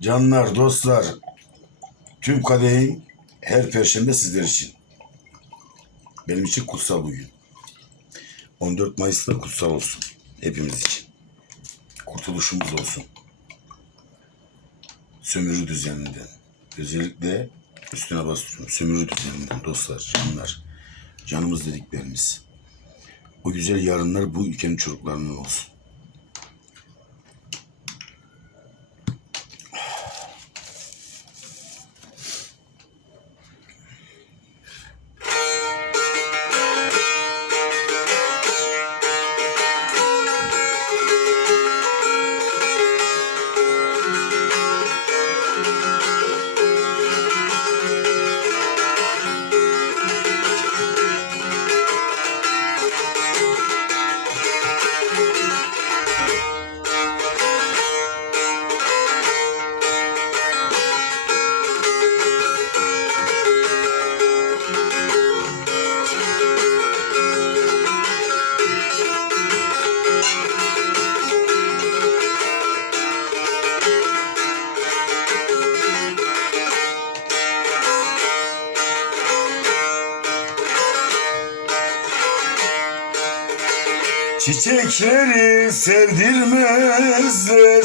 Canlar, dostlar, tüm kadehin her perşembe sizler için. Benim için kutsal bugün. 14 Mayıs'ta kutsal olsun. Hepimiz için. Kurtuluşumuz olsun. Sömürü düzeninden. Özellikle üstüne bastırıyorum. Sömürü düzeninden dostlar, canlar. Canımız dediklerimiz. O güzel yarınlar bu ülkenin çocuklarının olsun. Çiçekleri sevdirmezler.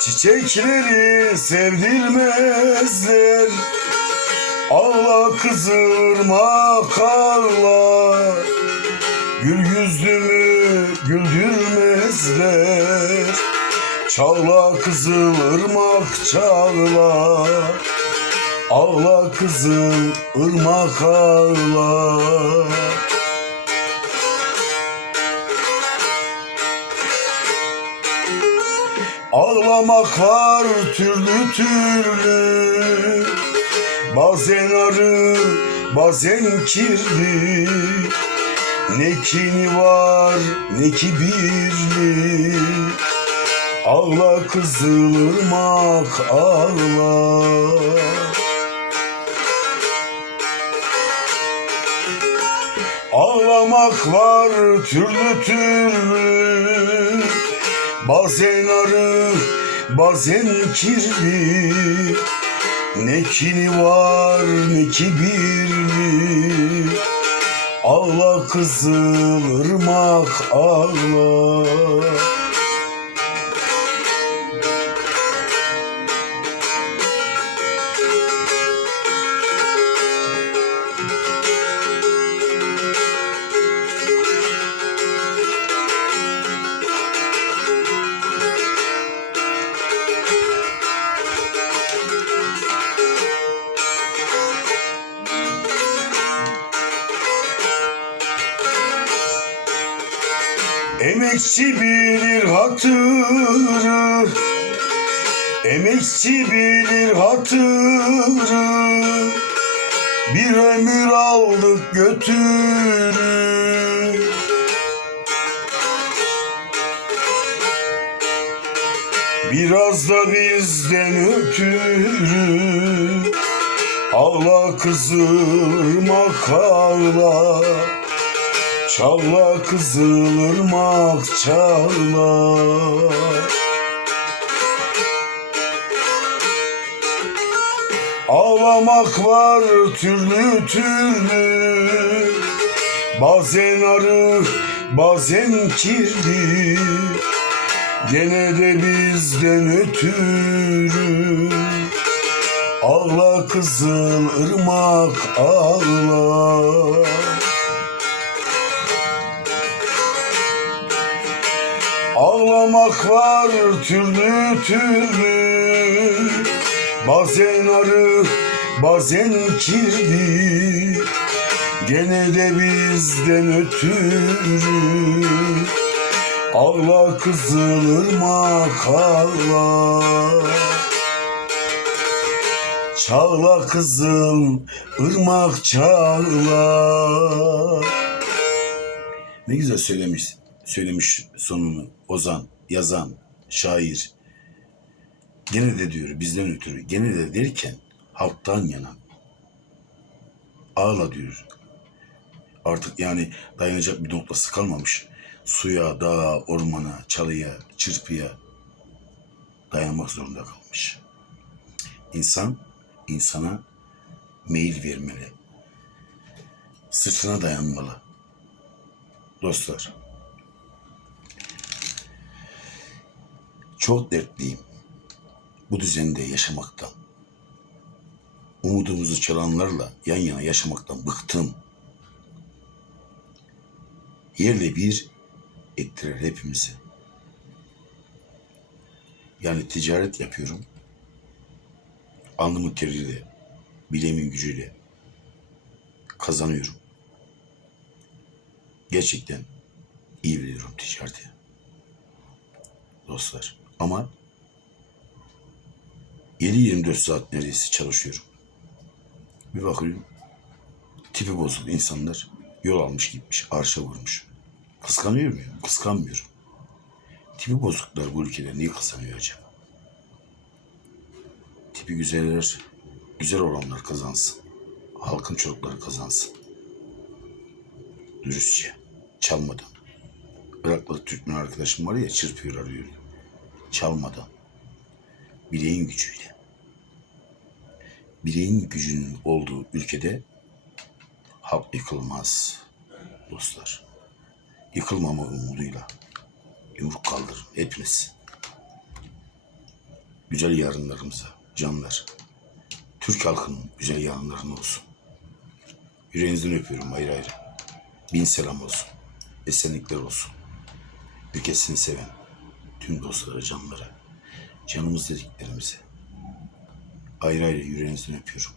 Çiçekleri sevdirmezler. Ağla kızırmak ağla Gül yüzlümü güldürmezler. Çağla kızılırmak çağla. Ağla kızıl ırmak ağla Ağlamak var türlü türlü. Bazen arı bazen kirli. Ne kini var ne kibirli Ağla kızılırmak ağla. Ağlamak var türlü türlü Bazen arı bazen kirli. Ne kini var ne kibirli Ağla kızılırmak ağla Emekçi bilir hatırı. Emekçi bilir hatırı. Bir ömür aldık götürü. Biraz da bizden ötürü. Ağla kızırmak ağla Çağla kızılırmak çağla Ağlamak var türlü türlü. Bazen arı bazen kirli. Gene de bizden ötürü. Ağla kızıl ırmak ağla Ağlamak var türlü türlü. Bazen arı bazen kirli. Gene de bizden ötürü. Ağla kızılırmak ağla. Çağla kızıl ırmak çağla. Ne güzel söylemiş söylemiş sonunu Ozan, yazan, şair. Gene de diyor bizden ötürü, gene de derken halktan yana. Ağla diyor. Artık yani dayanacak bir noktası kalmamış. Suya, dağa, ormana, çalıya, çırpıya. dayanmak zorunda kalmış. İnsan insana meyil vermeli. Sırtına dayanmalı. Dostlar. Çok dertliyim bu düzende yaşamaktan. Umudumuzu çalanlarla yan yana yaşamaktan bıktım. Yerle bir ettirer hepimizi. Yani ticaret yapıyorum. Alnımın teriyle, bileğimin gücüyle kazanıyorum. Gerçekten iyi biliyorum ticareti. Dostlar. Ama 7-24 saat neredeyse çalışıyorum. Bir bakıyorum tipi bozuk insanlar yol almış gitmiş, arşa vurmuş. Kıskanıyor muyum? Kıskanmıyorum. Tipi bozuklar bu ülkede niye kazanıyor acaba? Tipi güzeller, güzel olanlar kazansın. Halkın çocukları kazansın. Dürüstçe, çalmadan. Iraklı Türkmen arkadaşım var ya çırpıyor arıyor. Çalmadan. Bileğin gücüyle. Bileğin gücünün olduğu ülkede halk yıkılmaz dostlar. Yıkılmama umuduyla yumruk kaldırın hepiniz. Güzel yarınlarımıza canlar. Türk halkının güzel yarınlarına olsun. Yüreğinizden öpüyorum ayrı ayrı. Bin selam olsun. Esenlikler olsun. Ülkesini seven tüm dostlara, canlara, canımız dediklerimize ayrı ayrı yüreğinizden öpüyorum.